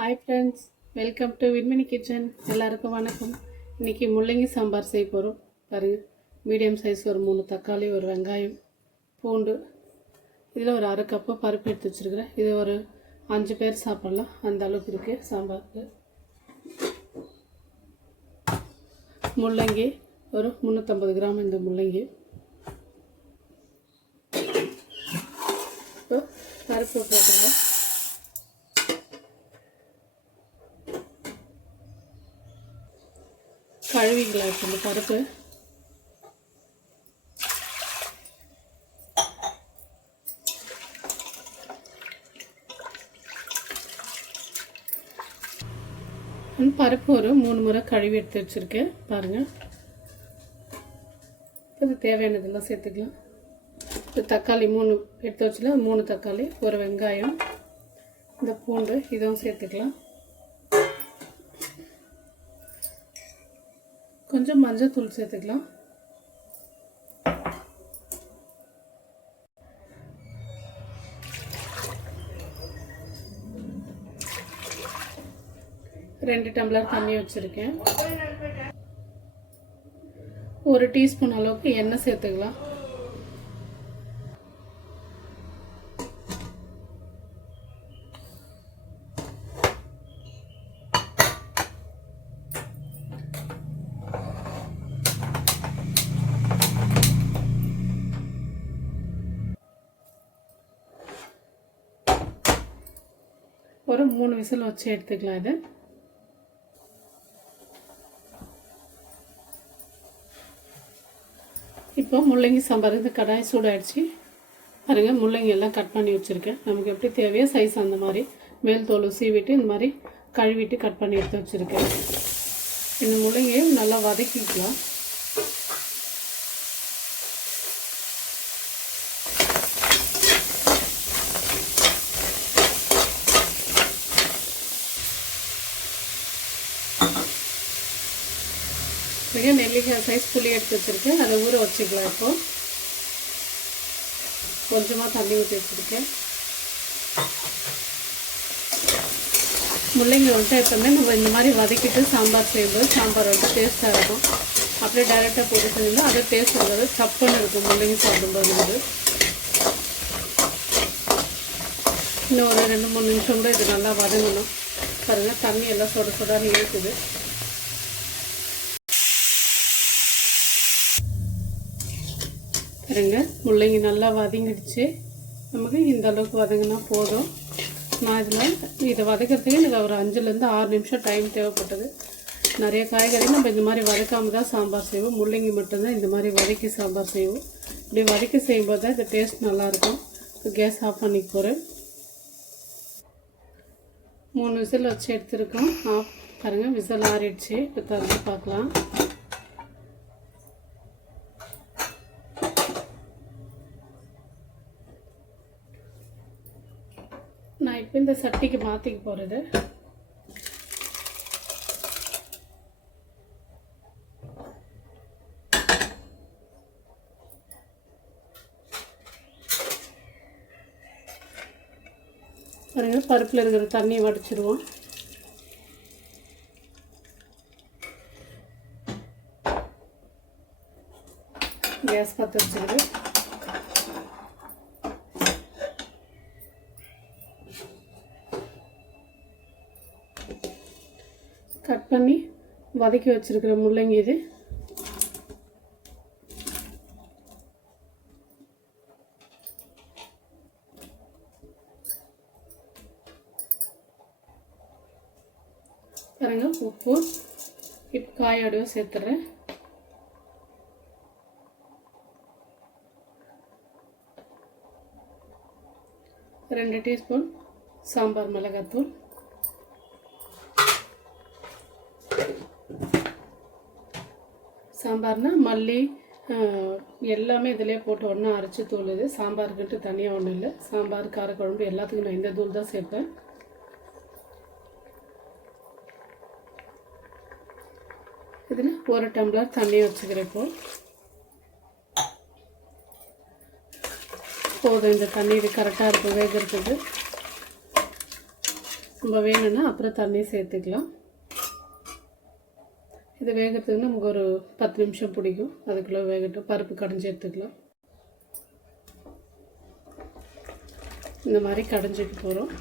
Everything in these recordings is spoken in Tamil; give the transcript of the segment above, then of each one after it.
Hi friends, welcome to Vinmini kitchen. எல்லாருக்கும் வணக்கம். இன்றைக்கி முள்ளங்கி சாம்பார் செய்ய போகிறோம். பாருங்கள், மீடியம் சைஸ் ஒரு 3 தக்காளி, ஒரு வெங்காயம், பூண்டு, இதில் ஒரு அரை கப்பு பருப்பு எடுத்து வச்சுருக்கிறேன். இது ஒரு 5 பேர் சாப்பிட்லாம், அந்த அளவுக்கு இருக்குது சாம்பாருக்கு. முள்ளங்கி ஒரு 350 கிராம் இந்த முள்ளங்கி. இப்போ பருப்பு போட்டுக்கலாம். கழுவிக்கலாம் இந்த பருப்பு. பருப்பு ஒரு 3 முறை கழுவி எடுத்து வச்சுருக்கேன். பாருங்கள், இது தேவையானதெல்லாம் சேர்த்துக்கலாம். இது தக்காளி 3 எடுத்து வச்சுல 3 தக்காளி, ஒரு வெங்காயம், இந்த பூண்டு இதுவும் சேர்த்துக்கலாம். கொஞ்சம் மஞ்சள் தூள் சேர்த்துக்கலாம். ரெண்டு டம்ளர் தண்ணி வச்சுருக்கேன். 1 டீஸ்பூன் அளவுக்கு எண்ணெய் சேர்த்துக்கலாம். ஒரு 3 விசில் வச்சு எடுத்துக்கலாம். இது இப்போ முள்ளங்கி சாம்பார் இந்த கடாய் சூடாயிடுச்சு. பாருங்கள், முள்ளங்கி எல்லாம் கட் பண்ணி வச்சுருக்கேன். நமக்கு எப்படி தேவையோ சைஸ் அந்த மாதிரி மேல் தோல் சீவிட்டு இந்த மாதிரி கழுவிட்டு கட் பண்ணி எடுத்து வச்சுருக்கேன். இந்த முள்ளங்கியை நல்லா வதக்கிக்கலாம். நெல்லிக்காய் சைஸ் புளி எடுத்து வச்சுருக்கேன், அதை ஊற வச்சுக்கலாம். இப்போது கொஞ்சமாக தண்ணி ஊற்றி வச்சுருக்கேன். முள்ளங்கி வந்துட்டு எப்போவுமே நம்ம இந்த மாதிரி வதக்கிட்டு சாம்பார் செய்யும்போது சாம்பார் வந்து டேஸ்ட்டாக இருக்கும். அப்படியே டைரெக்டாக போட்டு செஞ்சுருந்தா அது டேஸ்ட் வந்தது சப்புன்னு இருக்கும். முள்ளங்கி சாப்பிடும்போது வந்து இன்னும் ஒரு 2-3 நிமிஷம் கூட இது நல்லா வதங்கணும். பாருங்கள், தண்ணி எல்லாம் சுட சுடான்னு இருக்குது. பாருங்க, முள்ளங்கி நல்லா வதங்கிடுச்சு. நமக்கு இந்த அளவுக்கு வதங்கினா போதும். நான் இதை வதக்கிறதுக்கு எனக்கு ஒரு 5-6 நிமிஷம் டைம் தேவைப்பட்டது. நிறைய காய்கறி நம்ம இந்த மாதிரி வதக்காமல் தான் சாம்பார் செய்வோம். முள்ளங்கி மட்டும்தான் இந்த மாதிரி வதக்கி சாம்பார் செய்வோம். இப்படி வதக்கி செய்யும்போது தான் இந்த டேஸ்ட் நல்லாயிருக்கும். இப்போ கேஸ் ஆஃப் பண்ணி போகிறேன். 3 விசில் வச்சு எடுத்துருக்கோம். பாருங்கள், விசில் ஆறிடுச்சு. இப்போ திறந்து பார்க்கலாம். நான் இப்போ இந்த சட்டிக்கு மாற்றிக்க போகிறது. பாருங்கள், பருப்பில் இருக்கிற தண்ணியை வடிச்சிடுவோம். கேஸ் பற்ற வச்சுருது. கட் பண்ணி வதக்கி வச்சுருக்கிற முள்ளங்கி இது. பாருங்க, உப்பு இப்போ காயோடவே சேர்த்துறேன். ரெண்டு டீஸ்பூன் சாம்பார் மிளகாத்தூள், சாம்பார்னா மல்லி எல்லாமே இதிலே போட்டு ஒன்றா அரைச்சி தூள். இது சாம்பாருக்குன்ட்டு தனியாக ஒன்றும் இல்லை. சாம்பார், காரக்குழம்பு எல்லாத்துக்கும் நான் இந்த தூள் தான் சேர்ப்பேன். இதில் 1 டம்ளர் தண்ணி வச்சுக்கிறேன். இப்போது போதும், இந்த தண்ணி இது கரெக்டாக இருக்கும் வேகிறதுக்கு. நம்ம வேணும்னா அப்புறம் தண்ணி சேர்த்துக்கலாம். இது வேகிறதுக்கு நமக்கு ஒரு 10 நிமிஷம் பிடிக்கும். அதுக்குள்ளே வேகட்டும். பருப்பு கடைஞ்சி எடுத்துக்கலாம். இந்த மாதிரி கடைஞ்சிட்டு போகிறோம்.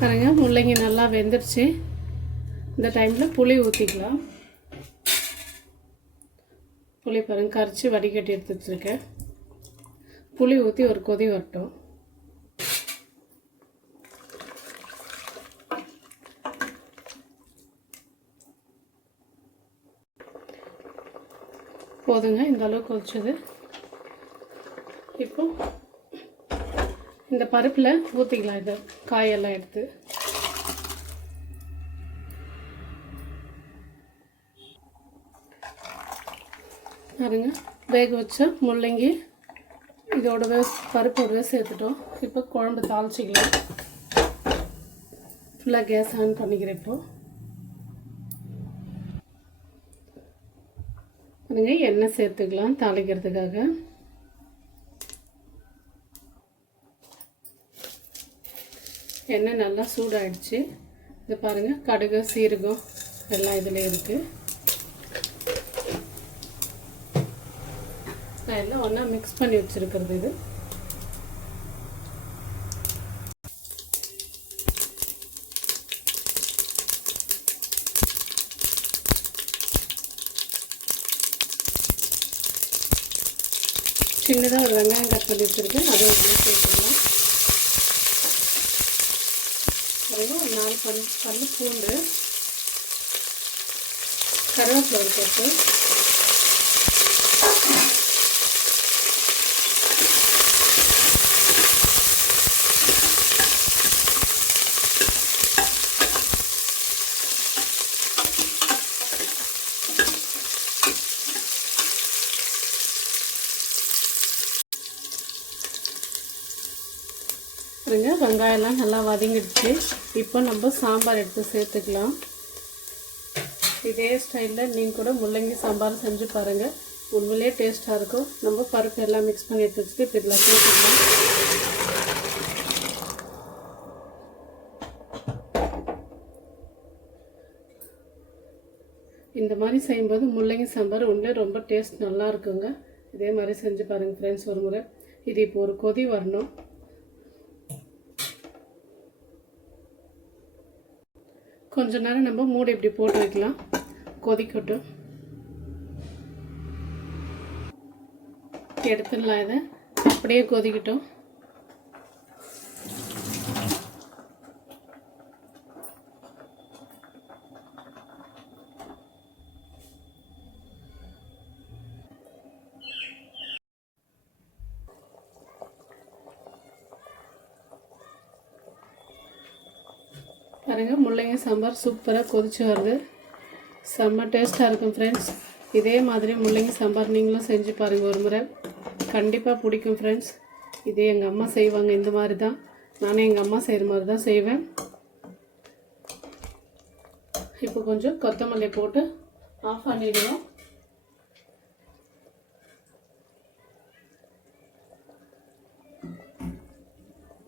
பாருங்க, முள்ளங்கி நல்லா வெந்துருச்சு. இந்த டைமில் புளி ஊற்றிக்கலாம். புளி பாருங்க கரைச்சி வடிகட்டி எடுத்து வச்சுருக்கேன். புளி ஊற்றி ஒரு கொதி வரட்டும். போதுங்க, இந்த அளவுக்கு கொதிச்சது. இப்போ இந்த பருப்பில் ஊற்றிக்கலாம். இதை காயெல்லாம் எடுத்து பாருங்க, வேக வச்ச முள்ளங்கி இதோடவே பருப்போடவே சேர்த்துட்டோம். இப்போ குழம்பு தாளிச்சிக்கலாம். ஃபுல்லாக கேஸ் ஆன் பண்ணிக்கிறேன். இப்போ பாருங்க, எண்ணெய் சேர்த்துக்கலாம் தாளிக்கிறதுக்காக. எண்ணெய் நல்லா சூடாயிடுச்சு. இது பாருங்கள், கடுகு சீரகம் எல்லாம் இதில் இருக்குது. நான் எல்லாம் ஒன்றா மிக்ஸ் பண்ணி வச்சுருக்கிறது. இது சின்னதாக ஒரு வெங்காயம் கட் பண்ணி வச்சுருக்கேன். அதை சேர்த்துக்கலாம். ஒரு 4 பல்லு பூண்டு, கருவேப்பிலை ஒரு கொத்து, வெங்காயம்லாம் நல்லா வதங்கிடுச்சு. இப்போ நம்ம சாம்பார் எடுத்து சேர்த்துக்கலாம். இதே ஸ்டைலில் நீங்கள் கூட முள்ளங்கி சாம்பார் செஞ்சு பாருங்கள். உண்மையிலே டேஸ்ட்டாக இருக்கும். நம்ம பருப்பு எல்லாம் மிக்ஸ் பண்ணி எடுத்து வச்சுட்டு இப்போ இதில் சேர்த்துக்கலாம். இந்த மாதிரி செய்யும்போது முள்ளங்கி சாம்பார் உண்மையிலே ரொம்ப டேஸ்ட் நல்லா இருக்குங்க. இதே மாதிரி செஞ்சு பாருங்கள் ஃப்ரெண்ட்ஸ் ஒரு முறை. இது இப்போ ஒரு கொதி வரணும். கொஞ்ச நேரம் நம்ம மூடி இப்படி போட்டு வைக்கலாம். கொதிக்கட்டும். எடுத்துடலாம். இதை அப்படியே கொதிக்கட்டும். பாருங்க, முள்ளங்கி சாம்பார் சூப்பராக கொதிச்சு வருது. செம்ம டேஸ்ட்டாக இருக்கும் ஃப்ரெண்ட்ஸ். இதே மாதிரி முள்ளங்கி சாம்பார் நீங்களும் செஞ்சு பாருங்கள் ஒரு முறை. கண்டிப்பாக பிடிக்கும் ஃப்ரெண்ட்ஸ். இதே எங்கள் அம்மா செய்வாங்க. இந்த மாதிரி தான் நானே எங்கள் அம்மா செய்கிற மாதிரி தான் செய்வேன். இப்போ கொஞ்சம் கொத்தமல்லி போட்டு ஆஃப் பண்ணிடுவோம்.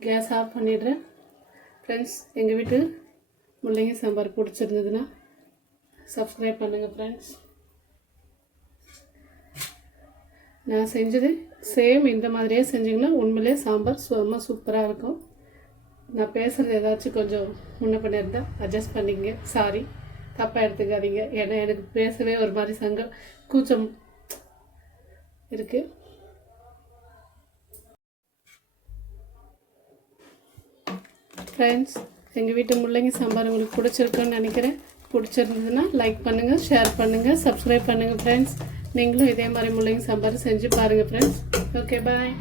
கேஸ் ஆஃப் பண்ணிடுறேன் ஃப்ரெண்ட்ஸ். எங்கள் வீட்டு முள்ளங்கி சாம்பார் பிடிச்சிருந்ததுன்னா சப்ஸ்கிரைப் பண்ணுங்கள் ஃப்ரெண்ட்ஸ். நான் செஞ்சது சேம் இந்த மாதிரியே செஞ்சிங்கன்னா உண்மையிலே சாம்பார் ரொம்ப சூப்பராக இருக்கும். நான் பேசுகிறது ஏதாச்சும் கொஞ்சம் முன்ன பண்ணியிருந்தேன் அட்ஜஸ்ட் பண்ணிங்க. சாரி, தப்பாக எடுத்துக்காதீங்க. ஏன்னா எனக்கு பேசவே ஒரு மாதிரி கூச்சம் இருக்குது. ஃப்ரெண்ட்ஸ், எங்கள் வீட்டு முள்ளங்கி சாம்பார் உங்களுக்கு பிடிச்சிருக்குன்னு நினைக்கிறேன். பிடிச்சிருந்ததுன்னா லைக் பண்ணுங்கள், ஷேர் பண்ணுங்கள், சப்ஸ்கிரைப் பண்ணுங்கள் ஃப்ரெண்ட்ஸ். நீங்களும் இதே மாதிரி முள்ளங்கி சாம்பார் செஞ்சு பாருங்கள் ஃப்ரெண்ட்ஸ். ஓகே, பாய்.